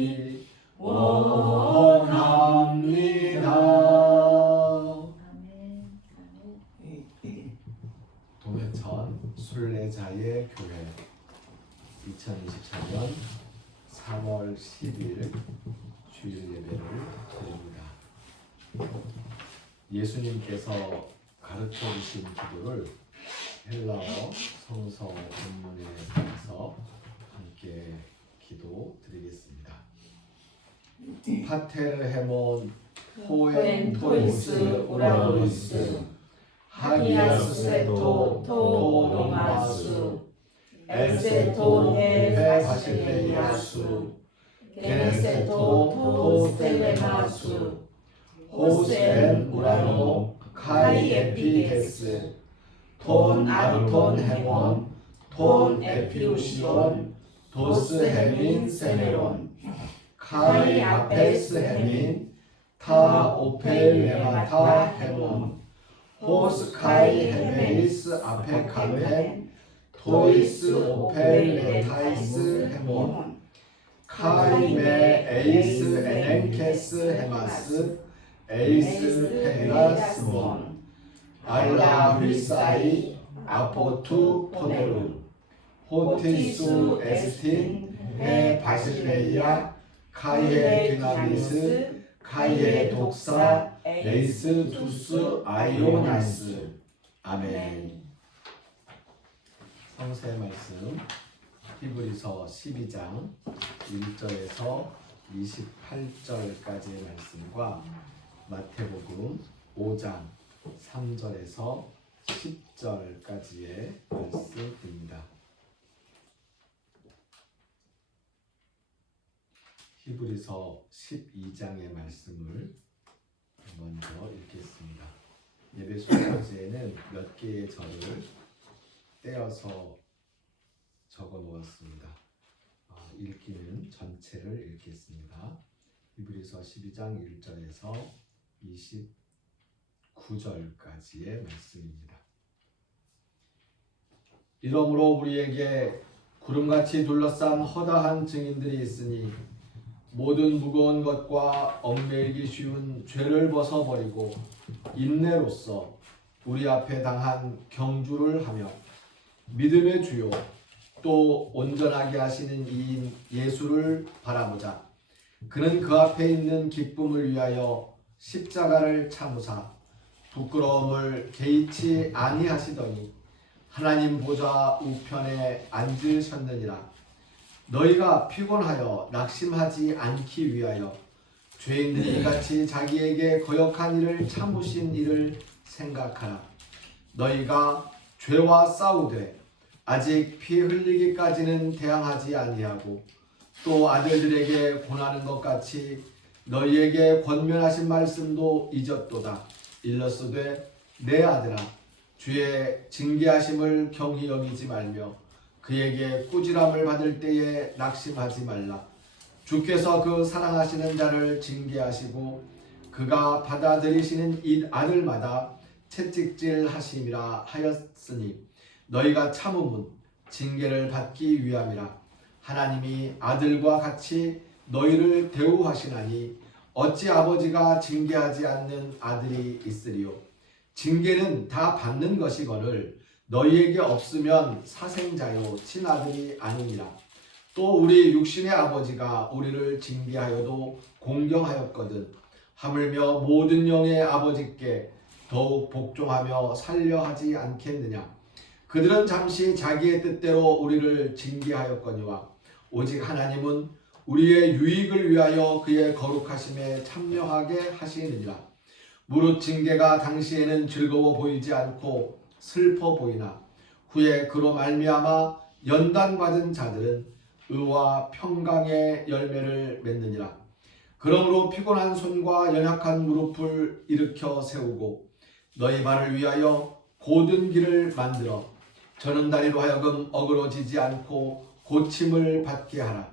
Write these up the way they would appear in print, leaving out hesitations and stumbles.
되시기 원합니다. 도매천 순례자의 교회 2024년 3월 10일 주일 예배를 드립니다. 예수님께서 가르쳐 주신 기도를 헬라어 성서 본문에 따라서 함께 기도 드리겠습니다. 파테르 헤몬 호엔 토이스 오라로이스 하기아스세토 토 노마수 엘세토 해 바실레이아수 게네세토 토 텔레마수 호스엔 우라노 카이 에피게스 톤 아르톤 헤몬 톤 에피우시온 도스 헤민 세메론 카이 아페스 헤민 타 오펠 레마타 헤몬 호스 카이 헤메이스 아페 카펜 토이스 오펠 레타이스 헤몬 카이메 에이스 에넨케스 헤마스 에이스 페라스몬 알라 휘사이 아포투 포네루 호티수 에스틴 해 바실레이아 카이에 디나미스 카이에 독사 에이스 투스 아이오나스. 아멘. 성서의 말씀 히브리서 12장 1절에서 28절까지의 말씀과 마태복음 5장 3절에서 10절까지의 말씀입니다. 히브리서 12장의 말씀을 먼저 읽겠습니다. 예배 순서지에는 몇 개의 절을 떼어서 적어 놓았습니다. 읽기는 전체를 읽겠습니다. 히브리서 12장 1절에서 29절까지의 말씀입니다. 이러므로 우리에게 구름같이 둘러싼 허다한 증인들이 있으니 모든 무거운 것과 얽매이기 쉬운 죄를 벗어버리고 인내로써 우리 앞에 당한 경주를 하며 믿음의 주요 또 온전하게 하시는 이인 예수를 바라보자. 그는 그 앞에 있는 기쁨을 위하여 십자가를 참으사 부끄러움을 개의치 아니하시더니 하나님 보좌 우편에 앉으셨느니라. 너희가 피곤하여 낙심하지 않기 위하여 죄인들이 이같이 자기에게 거역한 일을 참으신 일을 생각하라. 너희가 죄와 싸우되 아직 피 흘리기까지는 대항하지 아니하고 또 아들들에게 권하는 것 같이 너희에게 권면하신 말씀도 잊었도다. 일러스되 내 아들아 주의 징계하심을 경히 여기지 말며 그에게 꾸지람을 받을 때에 낙심하지 말라. 주께서 그 사랑하시는 자를 징계하시고 그가 받아들이시는 이 아들마다 채찍질 하심이라 하였으니 너희가 참음은 징계를 받기 위함이라. 하나님이 아들과 같이 너희를 대우하시나니 어찌 아버지가 징계하지 않는 아들이 있으리요. 징계는 다 받는 것이거늘 너희에게 없으면 사생자요 친아들이 아니니라. 또 우리 육신의 아버지가 우리를 징계하여도 공경하였거든 하물며 모든 영의 아버지께 더욱 복종하며 살려 하지 않겠느냐. 그들은 잠시 자기의 뜻대로 우리를 징계하였거니와 오직 하나님은 우리의 유익을 위하여 그의 거룩하심에 참여하게 하시느니라. 무릇 징계가 당시에는 즐거워 보이지 않고 슬퍼 보이나 후에 그로 말미암아 연단받은 자들은 의와 평강의 열매를 맺느니라. 그러므로 피곤한 손과 연약한 무릎을 일으켜 세우고 너희 발을 위하여 곧은 길을 만들어 저는 다리로 하여금 어그러지지 않고 고침을 받게 하라.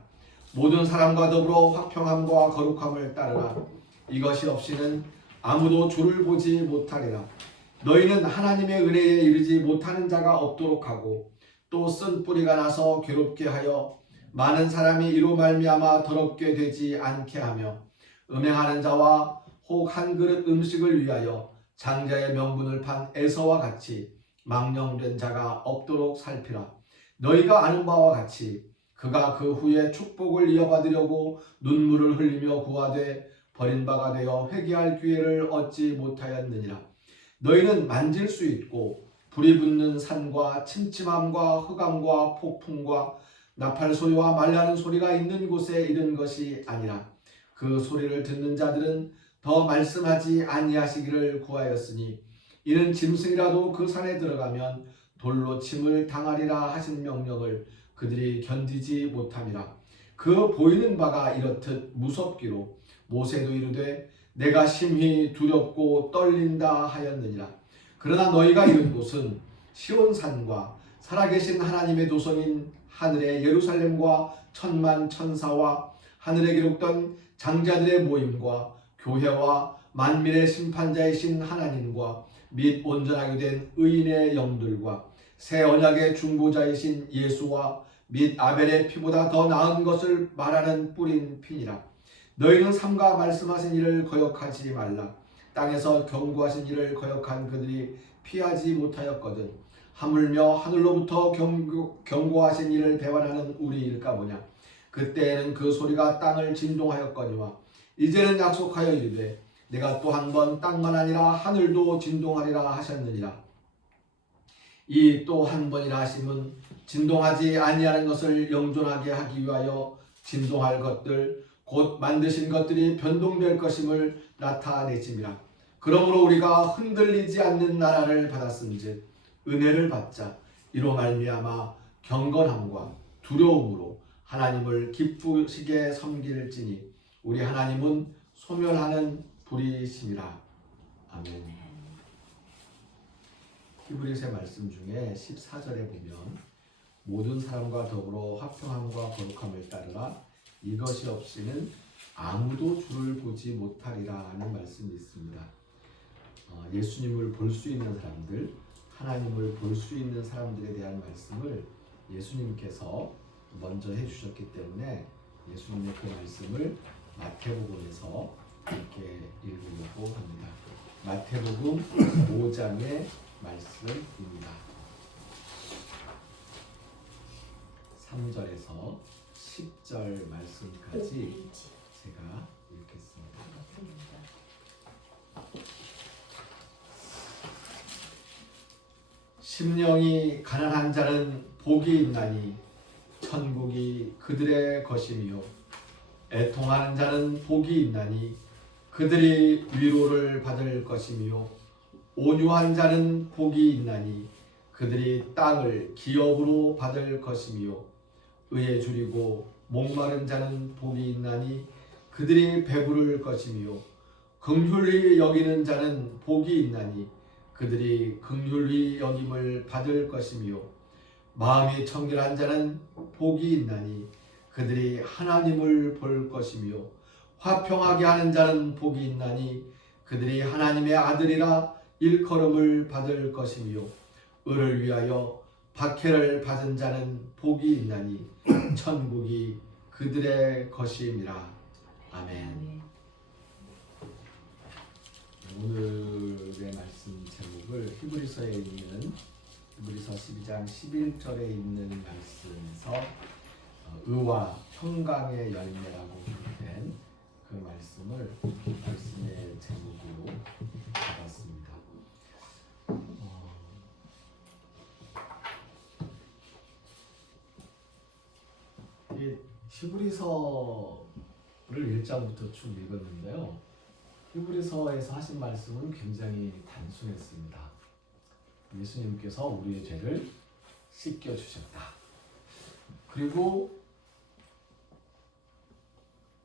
모든 사람과 더불어 화평함과 거룩함을 따르라. 이것이 없이는 아무도 주를 보지 못하리라. 너희는 하나님의 은혜에 이르지 못하는 자가 없도록 하고 또 쓴 뿌리가 나서 괴롭게 하여 많은 사람이 이로 말미암아 더럽게 되지 않게 하며 음행하는 자와 혹 한 그릇 음식을 위하여 장자의 명분을 판 에서와 같이 망령된 자가 없도록 살피라. 너희가 아는 바와 같이 그가 그 후에 축복을 이어받으려고 눈물을 흘리며 구하되 버린 바가 되어 회개할 기회를 얻지 못하였느니라. 너희는 만질 수 있고 불이 붙는 산과 침침함과 흑암과 폭풍과 나팔 소리와 말하는 소리가 있는 곳에 이른 것이 아니라 그 소리를 듣는 자들은 더 말씀하지 아니하시기를 구하였으니 이는 짐승이라도 그 산에 들어가면 돌로 침을 당하리라 하신 명령을 그들이 견디지 못함이라. 그 보이는 바가 이렇듯 무섭기로 모세도 이르되 내가 심히 두렵고 떨린다 하였느니라. 그러나 너희가 이른 곳은 시온산과 살아계신 하나님의 도성인 하늘의 예루살렘과 천만 천사와 하늘에 기록된 장자들의 모임과 교회와 만민의 심판자이신 하나님과 및 온전하게 된 의인의 영들과 새 언약의 중보자이신 예수와 및 아벨의 피보다 더 나은 것을 말하는 뿌린 피니라. 너희는 삼가 말씀하신 일을 거역하지 말라. 땅에서 경고하신 일을 거역한 그들이 피하지 못하였거든. 하물며 하늘로부터 경고하신 일을 배반하는 우리일까 보냐. 그때에는 그 소리가 땅을 진동하였거니와 이제는 약속하여 이르되 내가 또 한 번 땅만 아니라 하늘도 진동하리라 하셨느니라. 이 또 한 번이라 하심은 진동하지 아니하는 것을 영존하게 하기 위하여 진동할 것들 곧 만드신 것들이 변동될 것임을 나타내심이라. 그러므로 우리가 흔들리지 않는 나라를 받았은즉 은혜를 받자. 이로 말미암아 경건함과 두려움으로 하나님을 기쁘시게 섬길지니 우리 하나님은 소멸하는 불이심이라. 아멘. 히브리서 말씀 중에 14절에 보면 모든 사람과 더불어 화평함과 거룩함을 따르라. 이것이 없이는 아무도 주를 보지 못하리라 하는 말씀이 있습니다. 예수님을 볼 수 있는 사람들, 하나님을 볼 수 있는 사람들에 대한 말씀을 예수님께서 먼저 해주셨기 때문에 예수님의 그 말씀을 마태복음에서 이렇게 읽으려고 합니다. 마태복음 5장의 말씀입니다. 3절에서 10절 말씀까지 제가 읽겠습니다. 심령이 가난한 자는 복이 있나니 천국이 그들의 것이며 애통하는 자는 복이 있나니 그들이 위로를 받을 것이며 온유한 자는 복이 있나니 그들이 땅을 기업으로 받을 것이며 의에 줄이고 목마른 자는 복이 있나니 그들이 배부를 것이며 긍휼히 여기는 자는 복이 있나니 그들이 긍휼히 여김을 받을 것이며 마음이 청결한 자는 복이 있나니 그들이 하나님을 볼 것이며 화평하게 하는 자는 복이 있나니 그들이 하나님의 아들이라 일컬음을 받을 것이며 의를 위하여 박해를 받은 자는 복이 있나니 천국이 그들의 것임이라. 아멘. 오늘의 말씀 제목을 히브리서에 있는 히브리서 12장 11절에 있는 말씀에서 의와 평강의 열매라고 된 그 말씀을 말씀의 제목으로 받았습니다. 이 히브리서를 1장부터 쭉 읽었는데요. 히브리서에서 하신 말씀은 굉장히 단순했습니다. 예수님께서 우리의 죄를 씻겨주셨다. 그리고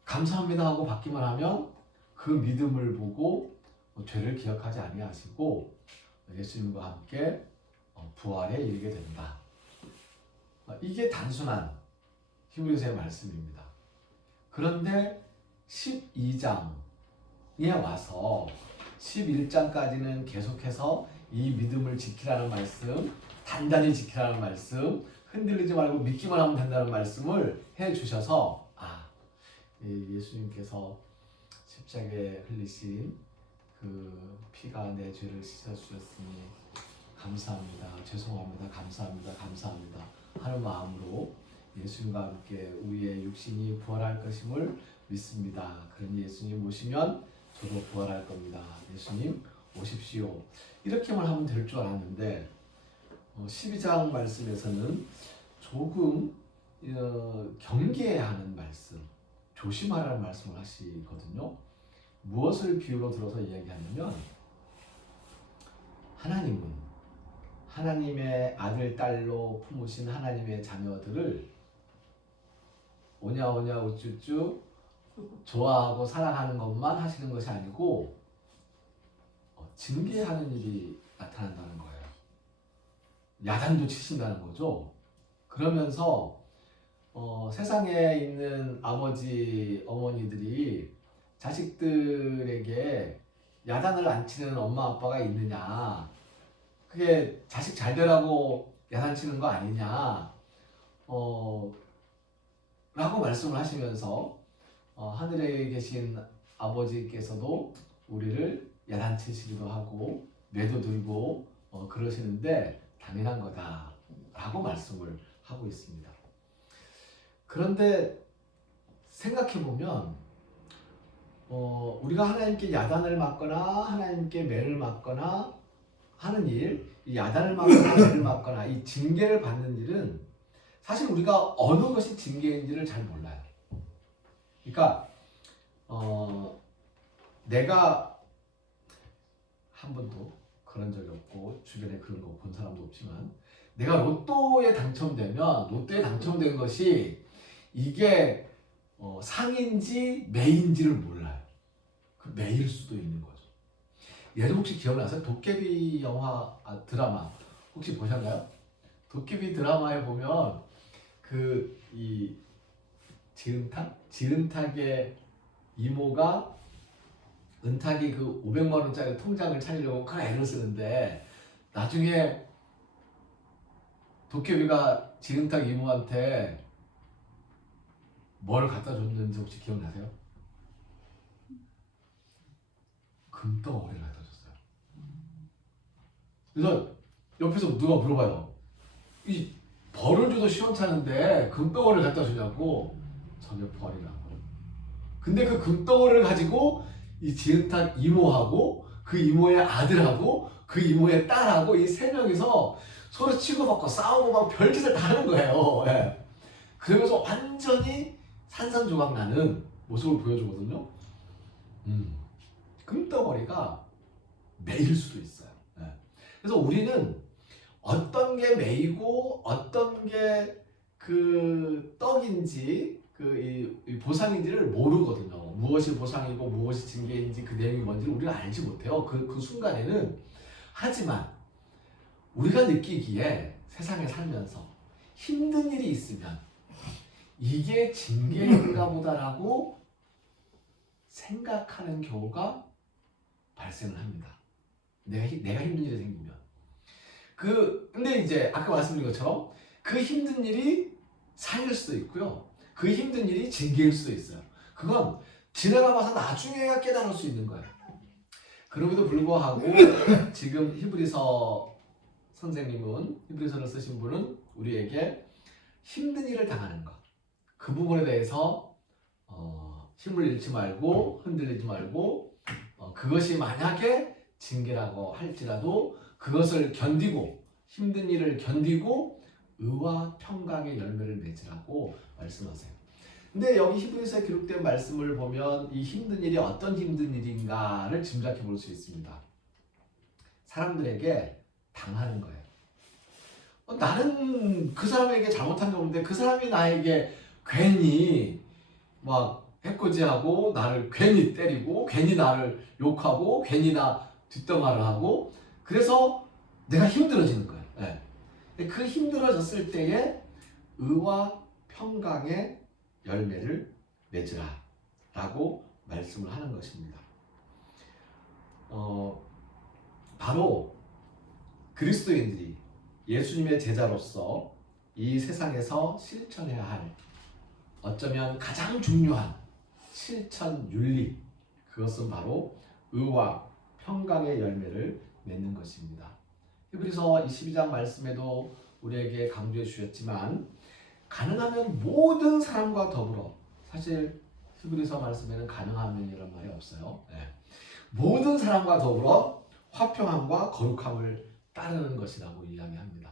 감사합니다 하고 받기만 하면 그 믿음을 보고 죄를 기억하지 아니하시고 예수님과 함께 부활에 이르게 된다. 이게 단순한 히브리서의 말씀입니다. 그런데 12장에 와서 11장까지는 계속해서 이 믿음을 지키라는 말씀, 단단히 지키라는 말씀, 흔들리지 말고 믿기만 하면 된다는 말씀을 해주셔서 예수님께서 십자가에 흘리신 그 피가 내 죄를 씻어주셨으니 감사합니다. 죄송합니다. 감사합니다. 감사합니다. 하는 마음으로 예수님과 함께 우리의 육신이 부활할 것임을 믿습니다. 그러니 예수님 오시면 저도 부활할 겁니다. 예수님 오십시오. 이렇게만 하면 될 줄 알았는데 12장 말씀에서는 조금 경계해야 하는 말씀, 조심하라는 말씀을 하시거든요. 무엇을 비유로 들어서 이야기하냐면 하나님은 하나님의 아들, 딸로 품으신 하나님의 자녀들을 오냐 오냐 우쭈쭈 좋아하고 사랑하는 것만 하시는 것이 아니고 징계하는 일이 나타난다는 거예요. 야단도 치신다는 거죠. 그러면서 세상에 있는 아버지, 어머니들이 자식들에게 야단을 안 치는 엄마, 아빠가 있느냐, 그게 자식 잘 되라고 야단치는 거 아니냐 라고 말씀을 하시면서 하늘에 계신 아버지께서도 우리를 야단치시기도 하고 매도 들고 그러시는데 당연한 거다 라고 말씀을 하고 있습니다. 그런데 생각해보면 우리가 하나님께 야단을 맞거나 하나님께 매를 맞거나 하는 일, 이 야단을 맞거나 매를 맞거나 이 징계를 받는 일은 사실 우리가 어느 것이 징계인지를 잘 몰라요. 그러니까 내가 한 번도 그런 적이 없고 주변에 그런 거 본 사람도 없지만 내가 로또에 당첨된 것이 이게 상인지 매인지를 몰라요. 그 매일 수도 있는 거죠. 예전 혹시 기억나세요? 도깨비 영화 드라마 혹시 보셨나요? 도깨비 드라마에 보면 이 지은탁의 이모가 은탁이 그 500만 원짜리 통장을 찾으려고 큰 애를 쓰는데 나중에 도깨비가 지은탁 이모한테 뭘 갖다 줬는지 혹시 기억나세요? 금덩어리를 갖다 줬어요. 그래서 옆에서 누가 물어봐요. 이 벌을 줘도 시원찮은데 금덩어리를 갖다 주냐고. 저게 벌이라고. 근데 그 금덩어리를 가지고 이 지은탁 이모하고 그 이모의 아들하고 그 이모의 딸하고 이 세 명이서 서로 치고받고 싸우고 막 별짓을 다 하는 거예요. 예. 그러면서 완전히 산산조각 나는 모습을 보여주거든요. 금덩어리가 매일 수도 있어요. 예. 그래서 우리는 어떤 게 매이고 어떤 게 그 떡인지 이 보상인지를 모르거든요. 무엇이 보상이고 무엇이 징계인지 그 내용이 뭔지를 우리가 알지 못해요. 그 순간에는. 하지만 우리가 느끼기에 세상에 살면서 힘든 일이 있으면 이게 징계인가 보다라고 생각하는 경우가 발생을 합니다. 내가 힘든 일이 생기면. 근데 이제 아까 말씀드린 것처럼 그 힘든 일이 살릴 수도 있고요. 그 힘든 일이 징계일 수도 있어요. 그건 지나가면서 나중에야 깨달을 수 있는 거예요. 그럼에도 불구하고 지금 히브리서 선생님은, 히브리서를 쓰신 분은 우리에게 힘든 일을 당하는 것, 그 부분에 대해서 힘을 잃지 말고 흔들리지 말고 그것이 만약에 징계라고 할지라도 그것을 견디고 힘든 일을 견디고 의와 평강의 열매를 맺으라고 말씀하세요. 근데 여기 히브리서에 기록된 말씀을 보면 이 힘든 일이 어떤 힘든 일인가를 짐작해 볼 수 있습니다. 사람들에게 당하는 거예요. 나는 그 사람에게 잘못한 게 없는데 그 사람이 나에게 괜히 막 해코지하고 나를 괜히 때리고 괜히 나를 욕하고 괜히 나 뒷담화를 하고 그래서 내가 힘들어지는 거예요. 네. 그 힘들어졌을 때에 의와 평강의 열매를 맺으라 라고 말씀을 하는 것입니다. 바로 그리스도인들이 예수님의 제자로서 이 세상에서 실천해야 할 어쩌면 가장 중요한 실천 윤리, 그것은 바로 의와 평강의 열매를 맺는 것입니다. 히브리서 22장 말씀에도 우리에게 강조해 주셨지만 가능하면 모든 사람과 더불어, 사실 히브리서 말씀에는 가능하면이라는 말이 없어요. 네. 모든 사람과 더불어 화평함과 거룩함을 따르는 것이라고 이야기합니다.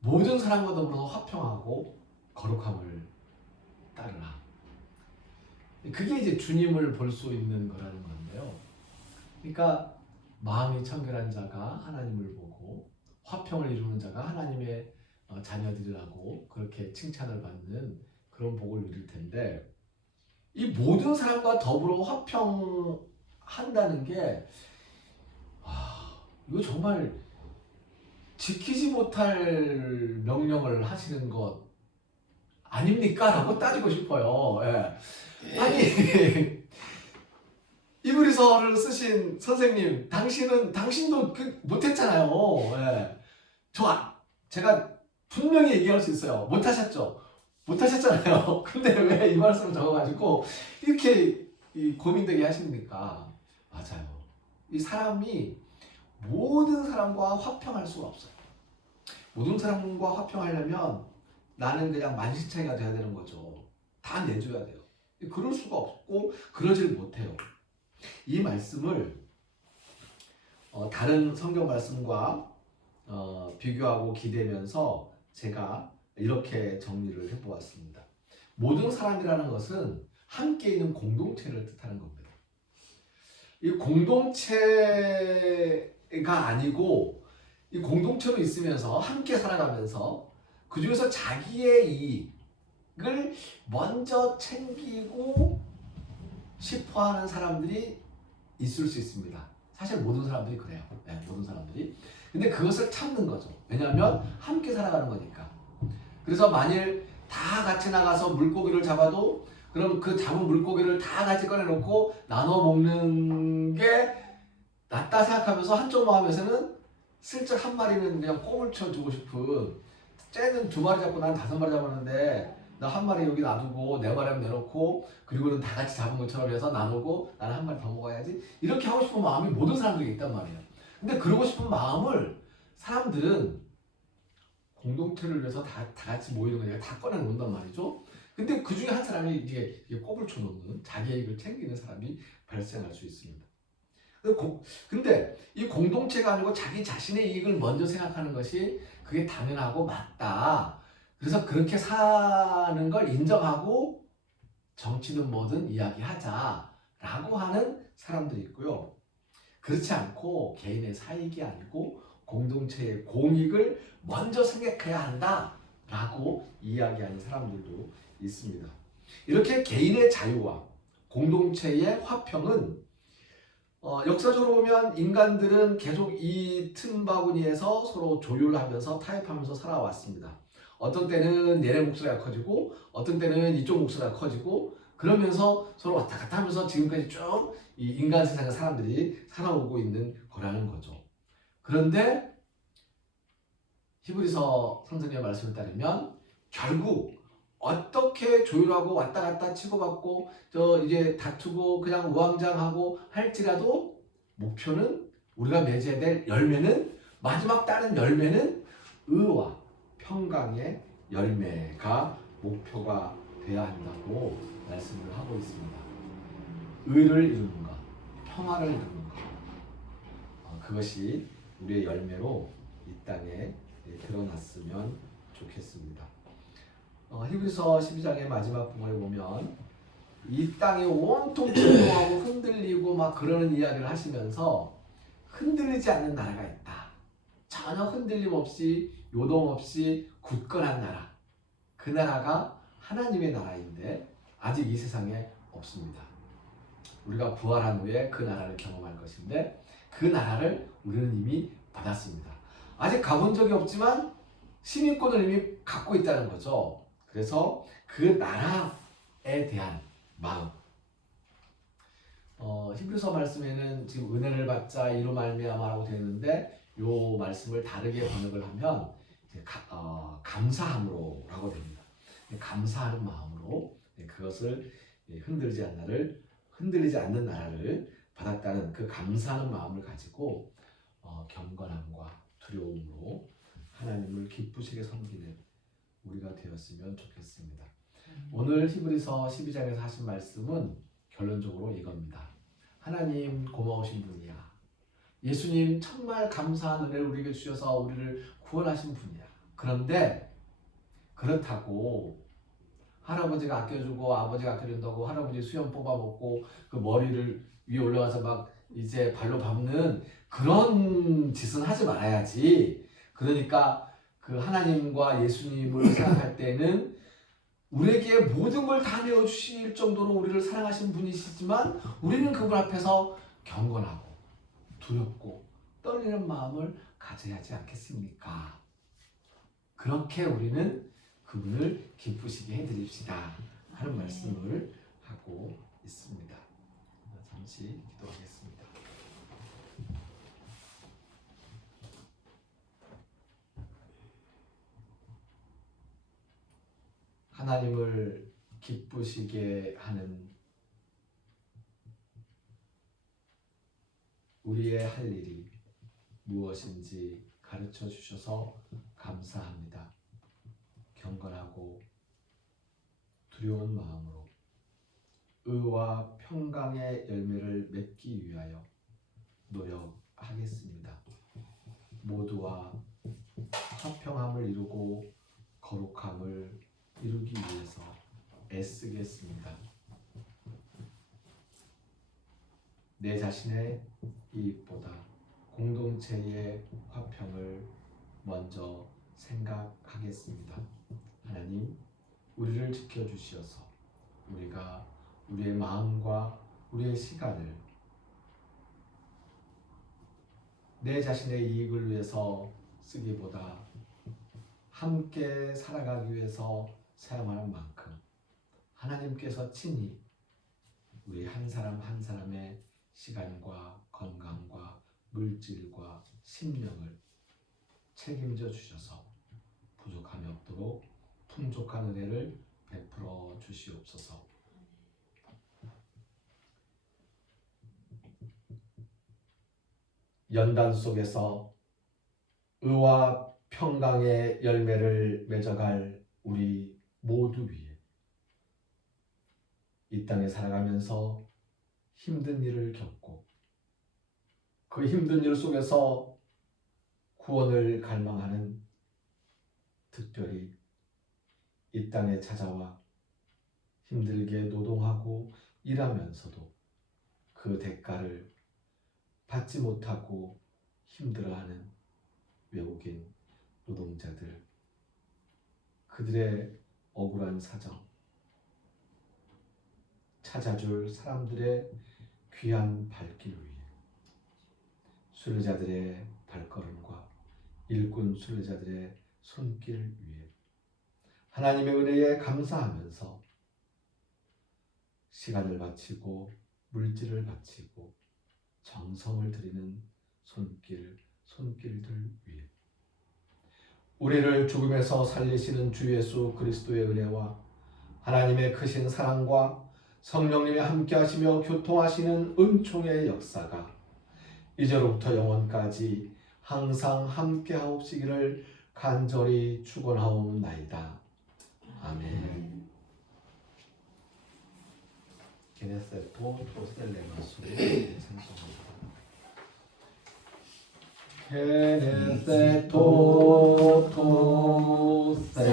모든 사람과 더불어 화평하고 거룩함을 따르라. 그게 이제 주님을 볼 수 있는 거라는 건데요. 그러니까 마음이 청결한 자가 하나님을 보고 화평을 이루는 자가 하나님의 자녀들이라고 그렇게 칭찬을 받는 그런 복을 누릴 텐데, 이 모든 사람과 더불어 화평한다는 게 이거 정말 지키지 못할 명령을 하시는 것 아닙니까? 라고 따지고 싶어요. 예. 아니 히브리서를 쓰신 선생님, 당신도 못했잖아요. 예. 제가 분명히 얘기할 수 있어요. 못하셨죠? 못하셨잖아요. 근데 왜 이 말씀을 적어가지고 이렇게 고민되게 하십니까? 맞아요. 이 사람이 모든 사람과 화평할 수가 없어요. 모든 사람과 화평하려면 나는 그냥 만신창이가 돼야 되는 거죠. 다 내줘야 돼요. 그럴 수가 없고 그러질 못해요. 이 말씀을 다른 성경 말씀과 비교하고 기대면서 제가 이렇게 정리를 해보았습니다. 모든 사람이라는 것은 함께 있는 공동체를 뜻하는 겁니다. 이 공동체가 아니고 이 공동체로 있으면서 함께 살아가면서 그 중에서 자기의 이익을 먼저 챙기고 싶어하는 사람들이 있을 수 있습니다. 사실 모든 사람들이 그래요. 네, 모든 사람들이. 근데 그것을 참는 거죠. 왜냐하면 함께 살아가는 거니까. 그래서 만일 다 같이 나가서 물고기를 잡아도 그럼 그 잡은 물고기를 다 같이 꺼내놓고 나눠 먹는 게 낫다 생각하면서 한쪽 마음에서는 슬쩍 한 마리는 그냥 꽁을 쳐주고 싶은, 쟤는 2마리 잡고 난 5마리 잡았는데 나 한 마리 여기 놔두고 4마리 내놓고 그리고는 다 같이 잡은 것처럼 해서 나누고 나는 한 마리 더 먹어야지, 이렇게 하고 싶은 마음이 모든 사람들이 있단 말이에요. 근데 그러고 싶은 마음을 사람들은 공동체를 위해서 다 같이 모이는 거니까 다 꺼내놓는단 말이죠. 근데 그 중에 한 사람이 이게 꽁을 쳐놓는, 자기 이익을 챙기는 사람이 발생할 수 있습니다. 근데 이 공동체가 아니고 자기 자신의 이익을 먼저 생각하는 것이 그게 당연하고 맞다. 그래서 그렇게 사는 걸 인정하고 정치든 뭐든 이야기하자라고 하는 사람들이 있고요. 그렇지 않고 개인의 사익이 아니고 공동체의 공익을 먼저 생각해야 한다라고 이야기하는 사람들도 있습니다. 이렇게 개인의 자유와 공동체의 화평은 역사적으로 보면 인간들은 계속 이 틈바구니에서 서로 조율하면서 타협하면서 살아왔습니다. 어떤 때는 얘네 목소리가 커지고 어떤 때는 이쪽 목소리가 커지고 그러면서 서로 왔다 갔다 하면서 지금까지 쭉 이 인간 세상의 사람들이 살아오고 있는 거라는 거죠. 그런데 히브리서 선생님의 말씀을 따르면 결국 어떻게 조율하고 왔다 갔다 치고받고 이제 다투고 그냥 우왕좌왕하고 할지라도 목표는, 우리가 맺어야 될 열매는, 마지막 따른 열매는 의와 평강의 열매가 목표가 되어야 한다고 말씀을 하고 있습니다. 의를 이루는 것, 평화를 이루는 것, 그것이 우리의 열매로 이 땅에 드러났으면 좋겠습니다. 히브리서 12장의 마지막 부분에 보면 이 땅이 온통 진동하고 흔들리고 막 그러는 이야기를 하시면서 흔들리지 않는 나라가 있다. 전혀 흔들림 없이 요동 없이 굳건한 나라. 그 나라가 하나님의 나라인데 아직 이 세상에 없습니다. 우리가 부활한 후에 그 나라를 경험할 것인데 그 나라를 우리는 이미 받았습니다. 아직 가본 적이 없지만 시민권을 이미 갖고 있다는 거죠. 그래서 그 나라에 대한 마음. 히브리서 말씀에는 지금 은혜를 받자 이로 말미암아라고 되어 있는데 이 말씀을 다르게 번역을 하면 감사함으로라고 됩니다. 감사하는 마음으로 그것을 흔들리지 않는 나라를 받았다는 그 감사하는 마음을 가지고 경건함과 두려움으로 하나님을 기쁘시게 섬기는 우리가 되었으면 좋겠습니다. 오늘 히브리서 12장에서 하신 말씀은 결론적으로 이겁니다. 하나님 고마우신 분이야. 예수님 정말 감사한 은혜를 우리에게 주셔서 우리를 구원하신 분이야. 그런데 그렇다고 할아버지가 아껴주고 아버지가 아껴준다고 할아버지 수염 뽑아먹고 그 머리를 위에 올라가서 막 이제 발로 밟는 그런 짓은 하지 말아야지. 그러니까 그 하나님과 예수님을 생각할 때는 우리에게 모든 걸 다 내어주실 정도로 우리를 사랑하신 분이시지만 우리는 그분 앞에서 경건하고 두렵고 떨리는 마음을 가져야 하지 않겠습니까? 그렇게 우리는 그분을 기쁘시게 해드립시다 하는 말씀을 하고 있습니다. 잠시 기도하겠습니다. 하나님을 기쁘시게 하는 우리의 할 일이 무엇인지 가르쳐 주셔서 감사합니다. 경건하고 두려운 마음으로 의와 평강의 열매를 맺기 위하여 노력하겠습니다. 모두와 화평함을 이루고 거룩함을 이루기 위해서 애쓰겠습니다. 내 자신의 이익보다 공동체의 화평을 먼저 생각하겠습니다. 하나님, 우리를 지켜주시어서 우리가 우리의 마음과 우리의 시간을 내 자신의 이익을 위해서 쓰기보다 함께 살아가기 위해서 사용하는 만큼 하나님께서 친히 우리 한 사람 한 사람의 시간과 건강과 물질과 심령을 책임져 주셔서 부족함이 없도록 풍족한 은혜를 베풀어 주시옵소서. 연단 속에서 의와 평강의 열매를 맺어갈 우리 모두 위에 이 땅에 살아가면서 힘든 일을 겪고 그 힘든 일 속에서 구원을 갈망하는, 특별히 이 땅에 찾아와 힘들게 노동하고 일하면서도 그 대가를 받지 못하고 힘들어하는 외국인 노동자들, 그들의 억울한 사정, 찾아줄 사람들의 귀한 발길 위에 순례자들의 발걸음과 일꾼 순례자들의 손길 위에 하나님의 은혜에 감사하면서 시간을 바치고 물질을 바치고 정성을 들이는 손길들 위에 우리를 죽음에서 살리시는 주 예수 그리스도의 은혜와 하나님의 크신 사랑과 성령님이 함께하시며 교통하시는 은총의 역사가 이제로부터 영원까지 항상 함께하옵시기를 간절히 축원하옵나이다. 아멘. 게네세토 토셀레마수 찬송합니다. 게네세토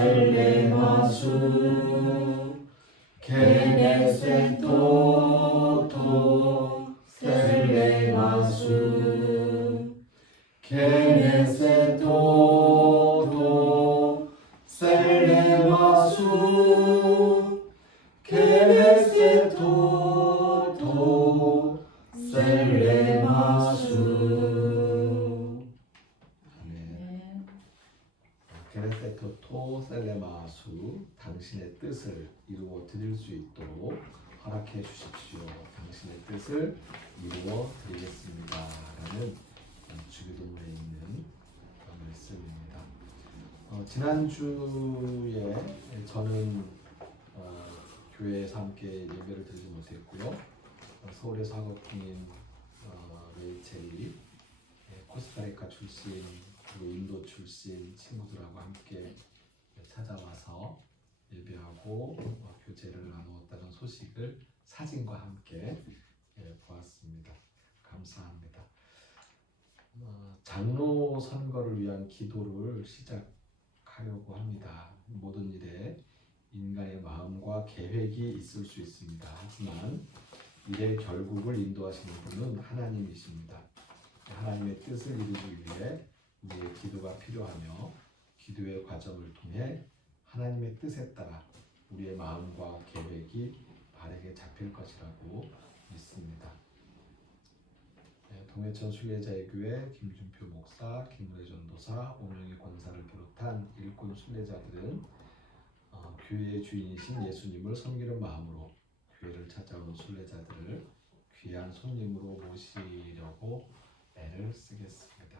토셀레마수 게네세토 토셀레마수 게네세토 토셀레마수 게네세토 토셀레마수. 아멘. 게네세토 토셀레마수, 당신의 뜻을 이루어 드릴 수 있도록 허락해 주십시오. 당신의 뜻을 이루어 드리겠습니다 라는 주기도문에 있는 말씀입니다. 지난주에 저는 교회에서 함께 예배를 드리지 못했고요. 서울에서 학업 중인 레이첼이 코스타리카 출신 그리고 인도 출신 친구들하고 함께 찾아와서 예배하고 교제를 나누었다는 소식을 사진과 함께 보았습니다. 감사합니다. 장로 선거를 위한 기도를 시작하려고 합니다. 모든 일에 인간의 마음과 계획이 있을 수 있습니다. 하지만 일의 결국을 인도하시는 분은 하나님이십니다. 하나님의 뜻을 이루기 위해 우리의 기도가 필요하며 기도의 과정을 통해 하나님의 뜻에 따라 우리의 마음과 계획이 바르게 잡힐 것이라고 믿습니다. 동해천 순례자의 교회 김준표 목사, 김문혜 전도사, 오명희 권사를 비롯한 일꾼 순례자들은 교회의 주인이신 예수님을 섬기는 마음으로 교회를 찾아온 순례자들을 귀한 손님으로 모시려고 애를 쓰겠습니다.